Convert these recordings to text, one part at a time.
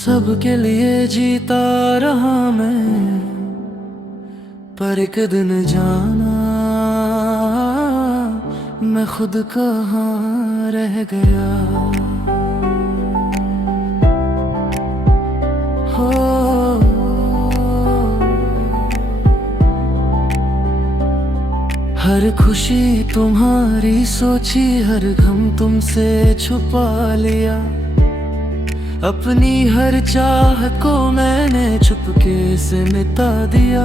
सबके लिए जीता रहा मैं, पर एक दिन जाना मैं खुद कहाँ रह गया। हो हर खुशी तुम्हारी सोची, हर गम तुमसे छुपा लिया। अपनी हर चाहत को मैंने चुपके से मिटा दिया।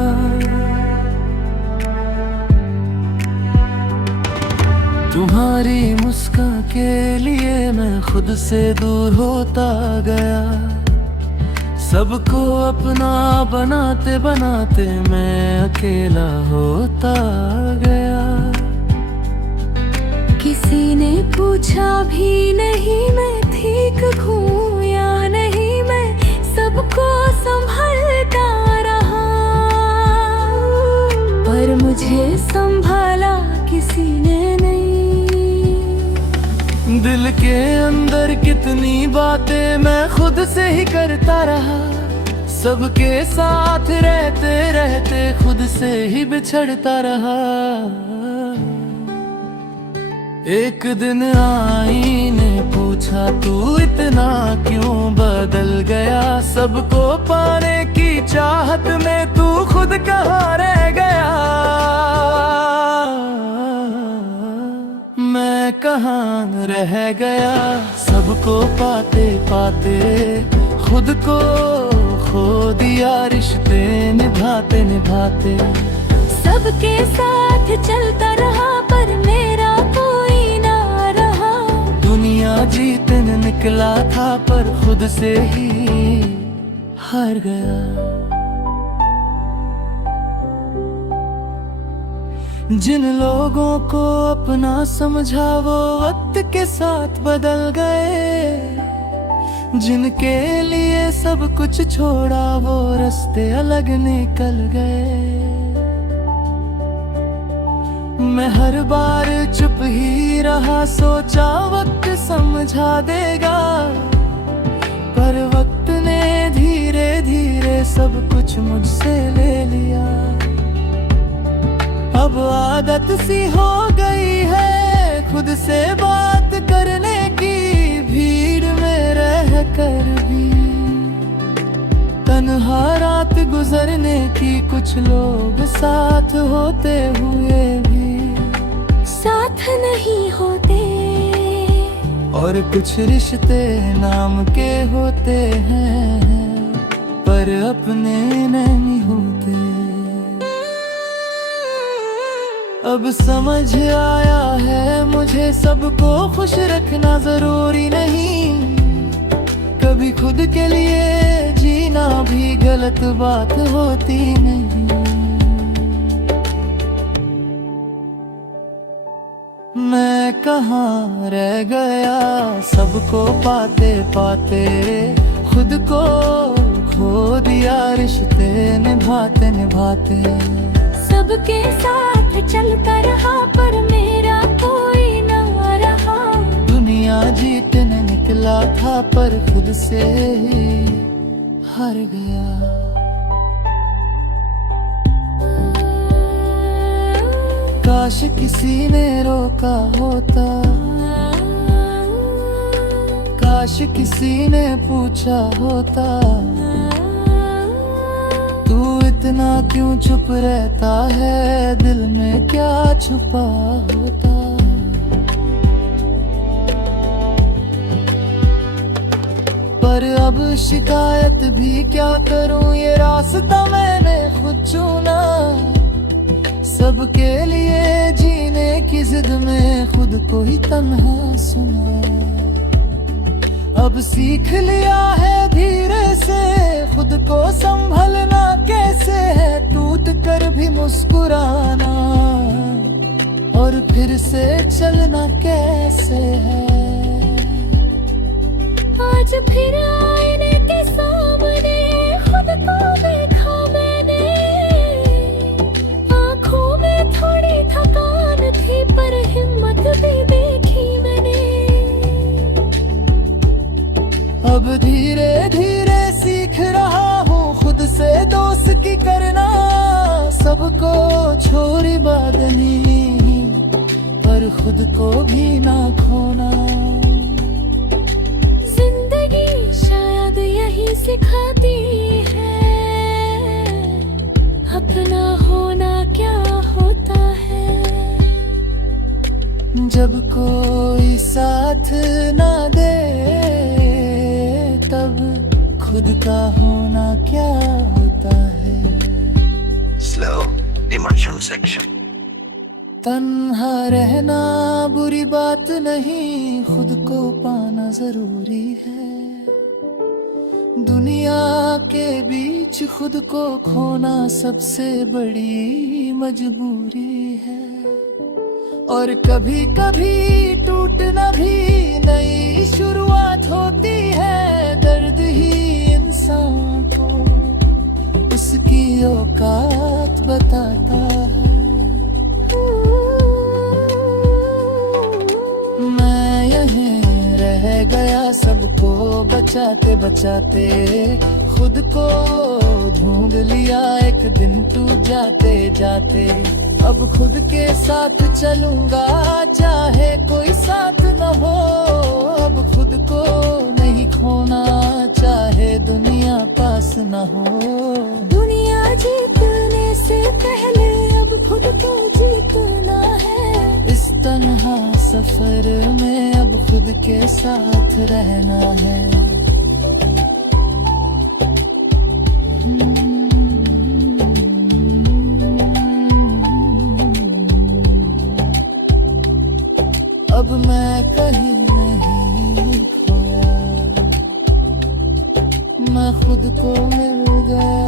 तुम्हारी मुस्कान के लिए मैं खुद से दूर होता गया। सबको अपना बनाते बनाते मैं अकेला होता गया। किसी ने पूछा भी नहीं मैं ठीक हूँ या नहीं, मैं सबको संभालता रहा। पर मुझे संभाला किसी ने नहीं। दिल के अंदर कितनी बातें मैं खुद से ही करता रहा। सबके साथ रहते रहते खुद से ही बिछड़ता रहा। एक दिन आई ने पूछा तू इतना क्यों बदल गया। सबको पाने की चाहत में तू खुद कहाँ रह गया। मैं कहाँ रह गया। सबको पाते पाते खुद को खो दिया। रिश्ते निभाते निभाते सबके साथ चलता रहा, पर मेरा कोई ना रहा। दुनिया जीतने निकला था, पर खुद से ही हार गया। जिन लोगों को अपना समझा वो वक्त के साथ बदल गए। जिनके लिए सब कुछ छोड़ा वो रास्ते अलग निकल गए। मैं हर बार चुप ही रहा, सोचा वक्त समझा देगा। पर वक्त ने धीरे धीरे सब कुछ मुझसे ले लिया। अब आदत सी हो गई है खुद से बात करने की। भीड़ में रह कर भी तन्हा रात गुजरने की। कुछ लोग साथ होते हुए भी साथ नहीं होते। और कुछ रिश्ते नाम के होते हैं, पर अपने नहीं होते। अब समझ आया है मुझे सबको खुश रखना जरूरी नहीं। कभी खुद के लिए जीना भी गलत बात होती नहीं। मैं कहाँ रह गया। सबको पाते पाते खुद को खो दिया। रिश्ते निभाते निभाते सबके साथ चलता रहा, पर मेरा कोई ना रहा। दुनिया जीतने निकला था, पर खुद से ही हार गया। काश किसी ने रोका होता। काश किसी ने पूछा होता तू इतना क्यों चुप रहता है। दिल में क्या छुपा होता। पर अब शिकायत भी क्या करूं, ये रास्ता मैंने खुद चुना। सबके लिए जीने की जिद में खुद को ही तन्हा सुना। अब सीख लिया है धीरे से खुद को संभलना कैसे है। टूट कर भी मुस्कुराना और फिर से चलना कैसे है। आज फिर आईने के सामने खुद को देखा मैंने, आंखों में थोड़ी थकान थी पर हिम्मत भी देखी मैंने। अब धीरे धीरे सीख रहा हूँ खुद से दोस्ती करना, सबको छोड़ बादनी पर खुद को भी ना खोना। जिंदगी शायद यही सिखाती है, अपना होना क्या होता है। जब कोई साथ ना दे तब खुद का होना क्या होता है। Slow emotional section. तन्हा रहना बुरी बात नहीं, खुद को पाना जरूरी है। दुनिया के बीच खुद को खोना सबसे बड़ी मजबूरी है। और कभी कभी टूटना भी नई शुरुआत होती है। दर्द ही इंसान को उसकी औकात बताता है। मैं यहीं रह गया सबको बचाते बचाते, खुद को ढूंढ लिया एक दिन टूट जाते जाते। अब खुद के साथ चलूंगा चाहे कोई साथ न हो। अब खुद को नहीं खोना चाहे दुनिया पास न हो। दुनिया जीतने से पहले अब खुद को जीतना है। इस तन्हा सफर में अब खुद के साथ रहना है। अब मैं कहीं नहीं खोया, मैं खुद को मिल गया।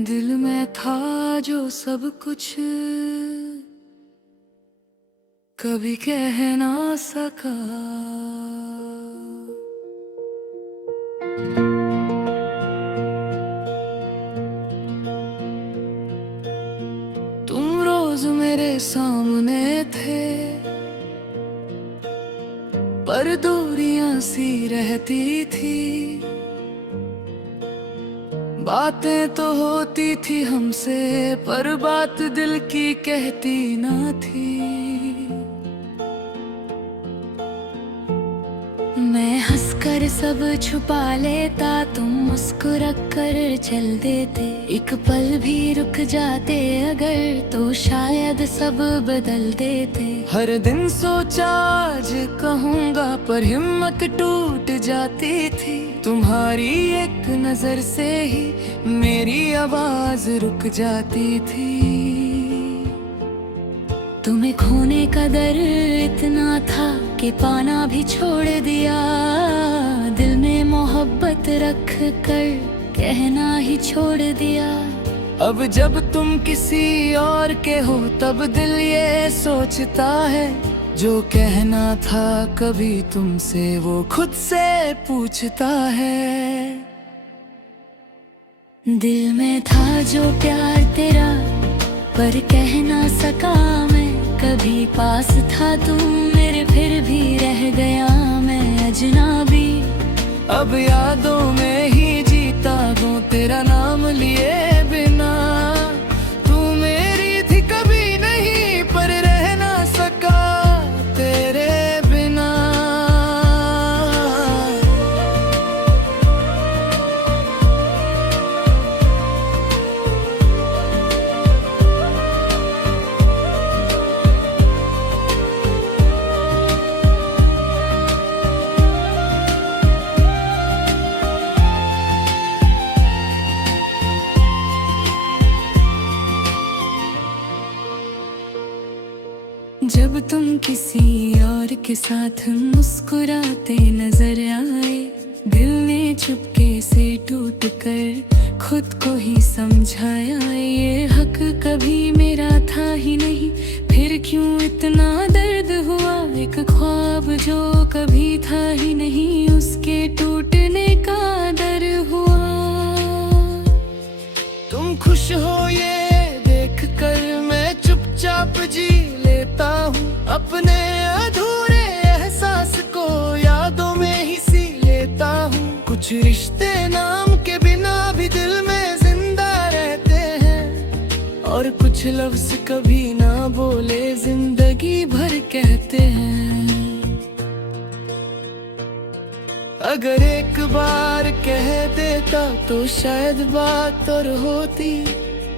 दिल में था जो सब कुछ कभी कह ना सका। तुम रोज मेरे सामने थे पर दूरियां सी रहती थी। बातें तो होती थी हमसे पर बात दिल की कहती ना थी। मैं हंसकर सब छुपा लेता, तुम मुस्कुरा कर चल देते। एक पल भी रुक जाते अगर तो शायद सब बदल देते। हर दिन सोचा आज कहूँगा पर हिम्मत टूट जाती थी। तुम्हारी एक नजर से ही मेरी आवाज रुक जाती थी। तुम्हें खोने का डर इतना था कि पाना भी छोड़ दिया। दिल में मोहब्बत रख कर कहना ही छोड़ दिया। अब जब तुम किसी और के हो तब दिल ये सोचता है, जो कहना था कभी तुमसे वो खुद से पूछता है। दिल में था जो प्यार तेरा पर कह ना सका मैं। कभी पास था तुम मेरे फिर भी रह गया मैं अजनबी। अब यादों में ही जीता हूँ तेरा नाम लिए बिना। तू मेरी थी कभी नहीं पर रह ना सका तेरे बिना। तुम किसी और के साथ मुस्कुराते नजर आए, दिल ने चुपके से टूट कर खुद को ही समझाया, ये हक कभी मेरा था ही नहीं, फिर क्यों इतना दर्द हुआ। एक ख्वाब जो कभी था ही नहीं, उसके टूटने का डर हुआ। तुम खुश हो ये देख कर मैं चुपचाप जी लेता हूँ, अपने अधूरे एहसास को यादों में ही सी लेता हूँ। कुछ रिश्ते नाम के बिना भी दिल में जिंदा रहते हैं, और कुछ लफ्ज कभी ना बोले जिंदगी भर कहते हैं। अगर एक बार कह देता तो शायद बात और होती,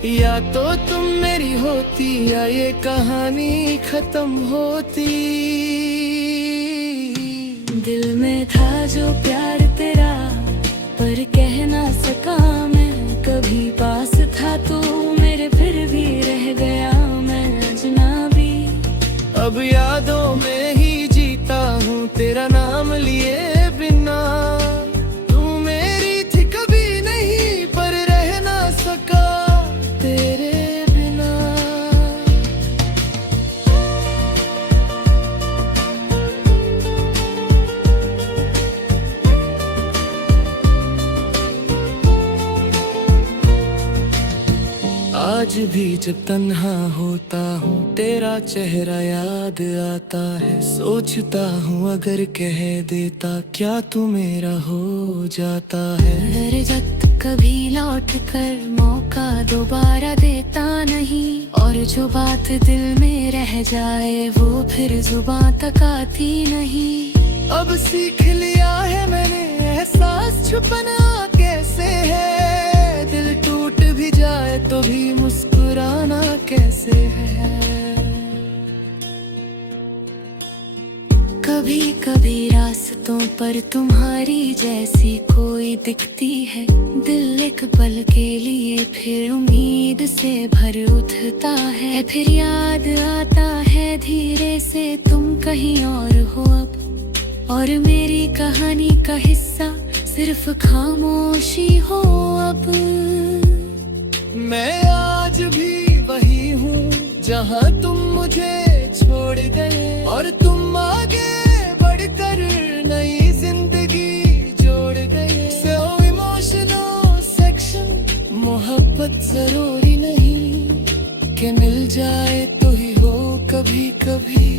या तो तुम मेरी होती या ये कहानी खत्म होती। दिल में था जो प्यार तेरा, पर कह ना सका मैं, कभी पास था तू मेरे फिर भी रह गया मैं अजनबी। अब यादों में ही जीता हूँ तेरा नाम लिए बिना, तू मेरी थी कभी नहीं पर रह ना सका तेरे बिना। आज भी जब तन्हा होता हूँ तेरा चेहरा याद आता है, सोचता हूँ अगर कह देता क्या तू मेरा हो जाता है। अगर जब कभी लौट कर मौका दोबारा देता नहीं, और जो बात दिल में रह जाए वो फिर जुबां तक आती नहीं। अब सीख लिया है मैंने एहसास छुपना कैसे है, दिल टूट भी जाए तो भी मुस्कुराना कैसे है। कभी कभी रास्तों पर तुम्हारी जैसी कोई दिखती है, दिल एक पल के लिए फिर उम्मीद से भर उठता है। फिर याद आता है धीरे से तुम कहीं और हो अब, और मेरी कहानी का हिस्सा सिर्फ खामोशी हो अब। मैं आज भी वही हूँ जहाँ तुम मुझे छोड़ गए, और तुम आगे बढ़कर नई जिंदगी जोड़ गए। So emotional section, मोहब्बत जरूरी नहीं कि मिल जाए तो ही हो, कभी कभी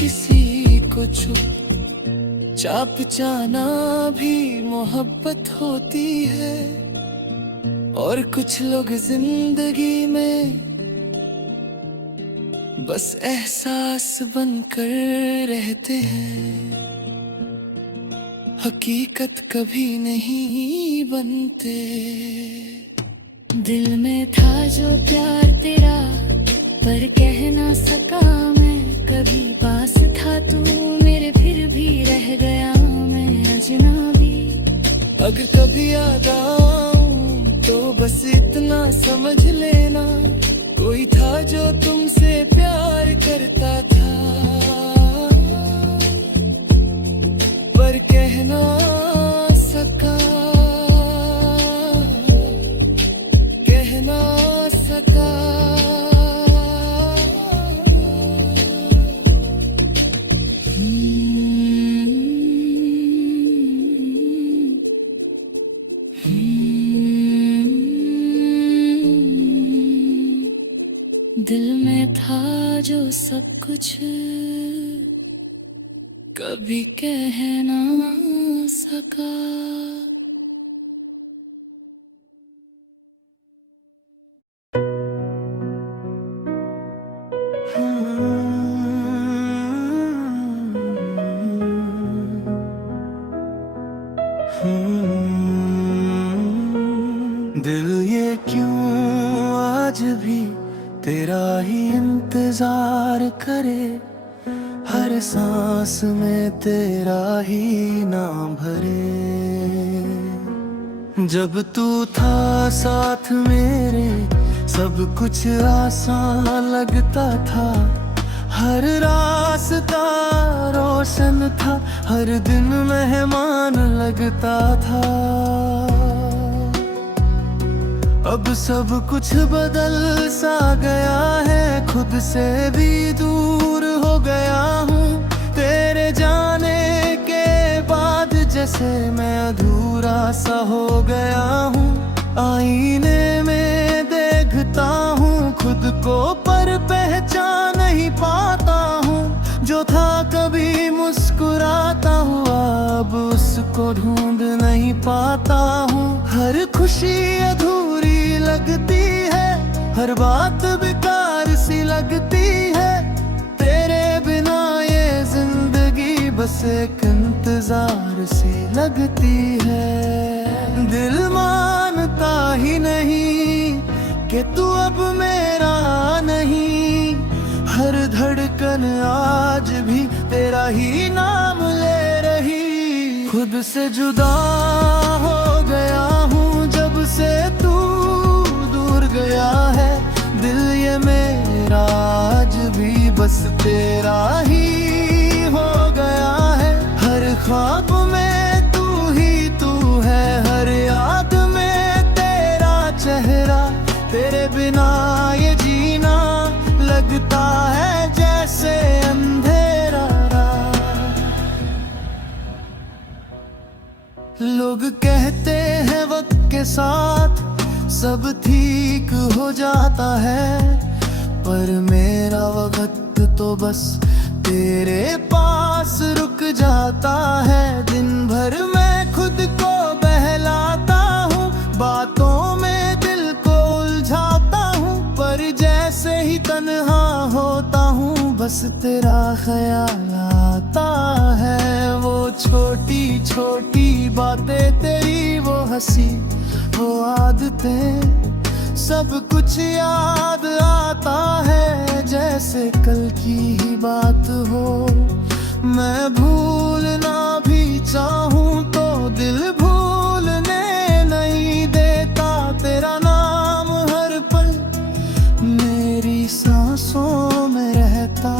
किसी को छुप चाप जाना भी मोहब्बत होती है। और कुछ लोग जिंदगी में बस एहसास बनकर रहते हैं, हकीकत कभी नहीं बनते। दिल में था जो प्यार तेरा, पर कह ना सका मैं, कभी पास था तू मेरे फिर भी रह गया मैं अजनबी। अगर कभी याद आऊं तो बस इतना समझ लेना, कोई था जो तुमसे प्यार करता था, पर कह ना सका, कह ना सका। दिल में था जो सब कुछ, कभी कह ना सका। दिल ये क्यों आज भी तेरा ही इंतजार करे, हर सांस में तेरा ही नाम भरे। जब तू था साथ मेरे सब कुछ आसान लगता था, हर रास्ता रोशन था, हर दिन मेहमान लगता था। अब सब कुछ बदल सा गया है, खुद से भी दूर हो गया हूँ। तेरे जाने के बाद जैसे मैं अधूरा सा हो गया हूँ। आईने में देखता हूँ खुद को, पर पहचान नहीं पाता हूँ। जो था कभी मुस्कुराता हुआ, अब उसको ढूंढ नहीं पाता हूँ। हर खुशी अधूरी लगती है, हर बात बेकार सी लगती है। तेरे बिना ये जिंदगी बस एक इंतजार सी लगती है। दिल मानता ही नहीं कि तू अब मेरा नहीं। हर धड़कन आज भी तेरा ही नाम ले रही। खुद से जुदा हो गया हूँ जब से तू दूर गया है। दिल ये मेरा आज भी बस तेरा ही हो गया है। हर ख्वाब में तू ही तू है, हर याद में तेरा चेहरा। तेरे बिना ये जीना लगता है जैसे अंधेरा। लोग कहते हैं वक्त के साथ सब ठीक हो जाता है, पर मेरा वक्त तो बस तेरे पास रुक जाता है। दिन भर मैं खुद को बहलाता हूँ, बातों में दिल को उलझाता हूँ, पर जैसे ही तन्हा होता हूँ बस तेरा ख्याल आता है। वो छोटी छोटी बातें तेरी, वो हंसी वो आदतें, सब कुछ याद आता है जैसे कल की ही बात हो। मैं भूलना भी चाहूँ तो दिल भूलने नहीं देता। तेरा नाम हर पल मेरी सांसों में रहता।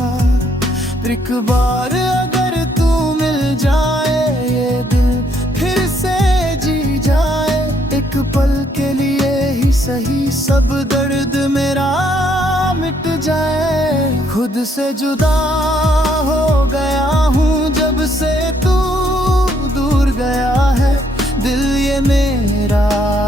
एक बार अगर तू मिल जाए, ये दिल फिर से जी जाए। एक पल के लिए ही सही सब दर्द मेरा मिट जाए। खुद से जुदा हो गया हूँ जब से तू दूर गया है। दिल ये मेरा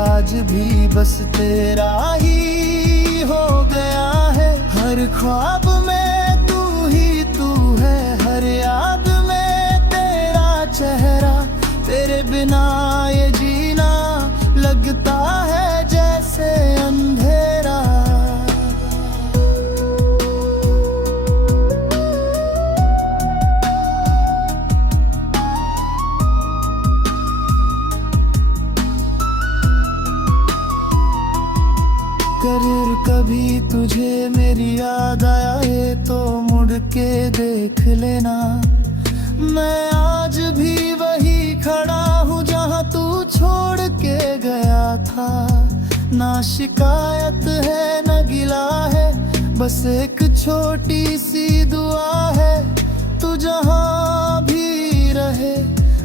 आज भी बस तेरा ही हो गया है। हर ख्वाब में तू ही तू है, हर याद में तेरा चेहरा। तेरे बिना ये जीना लगता है जैसे अंधेरा। कर कभी तुझे मेरी याद आए तो मुड़ के देख लेना। मैं आज भी वही खड़ा हूँ जहाँ तू छोड़ के गया था। ना शिकायत है न गिला है, बस एक छोटी सी दुआ है। तू जहाँ भी रहे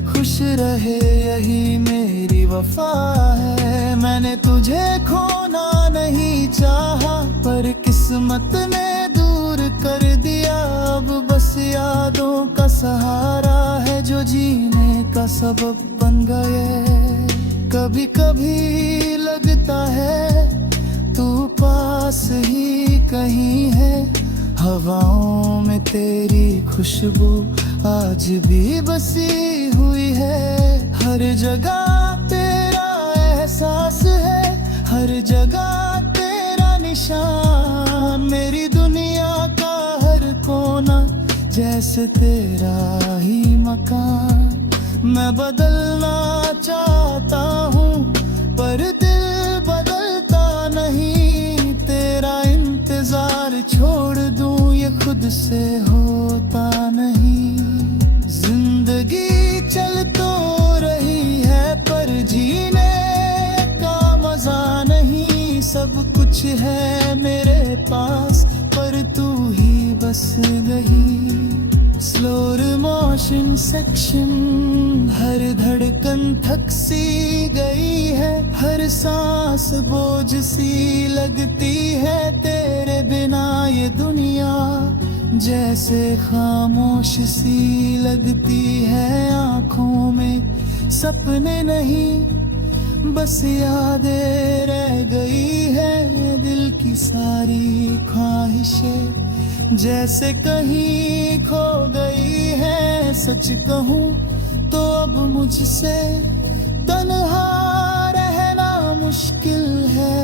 खुश रहे, यही मेरी वफा है। मैंने तुझे खोना नहीं चाहा, पर किस्मत ने दूर कर दिया। अब बस यादों का सहारा है जो जीने का सबब बन गए। कभी कभी लगता है तू पास ही कहीं है। हवाओं में तेरी खुशबू आज भी बसी हुई है। हर जगह तेरा एहसास है, हर जगह तेरा निशान। मेरी दुनिया का हर कोना जैसे तेरा ही मकान। मैं बदलना चाहता हूँ पर दिल बदलता नहीं। तेरा इंतजार छोड़ दूँ ये खुद से होता नहीं। जिंदगी चल तो रही है पर जीने का मजा नहीं। सब कुछ है मेरे पास पर तू ही बस नहीं स्लोर मोशन सेक्शन, हर धड़कन थक सी गई है, हर सांस बोझ सी लगती है, तेरे बिना ये दुनिया जैसे खामोश सी लगती है। आंखों में सपने नहीं बस यादें रह गई है, दिल की सारी ख्वाहिशें जैसे कहीं खो गई है। सच कहूँ तो अब मुझसे तन्हा रहना मुश्किल है,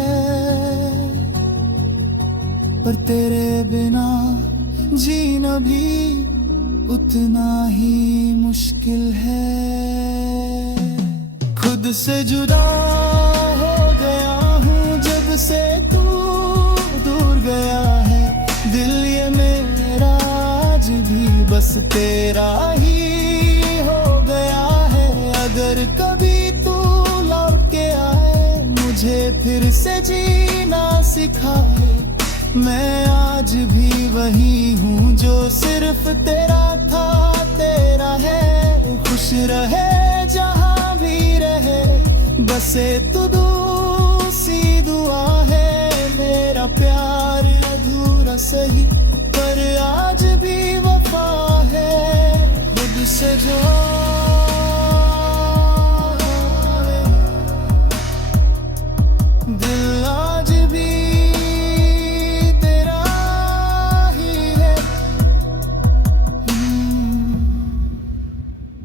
पर तेरे बिना जीना भी उतना ही मुश्किल है। खुद से जुदा हो गया हूँ जब से तू दूर गया है, दिल ये मेरा आज भी बस तेरा ही हो गया है। अगर कभी तू लौट के आए, मुझे फिर से जीना सिखाए, मैं आज भी वही हूँ जो सिर्फ तेरा था, तेरा है। खुश रहे जहाँ भी रहे, बसे तू सी दुआ है। मेरा प्यार अधूरा सही पर आज भी वफा है। खुद से जो दिल आज भी तेरा ही है,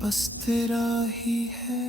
बस तेरा ही है।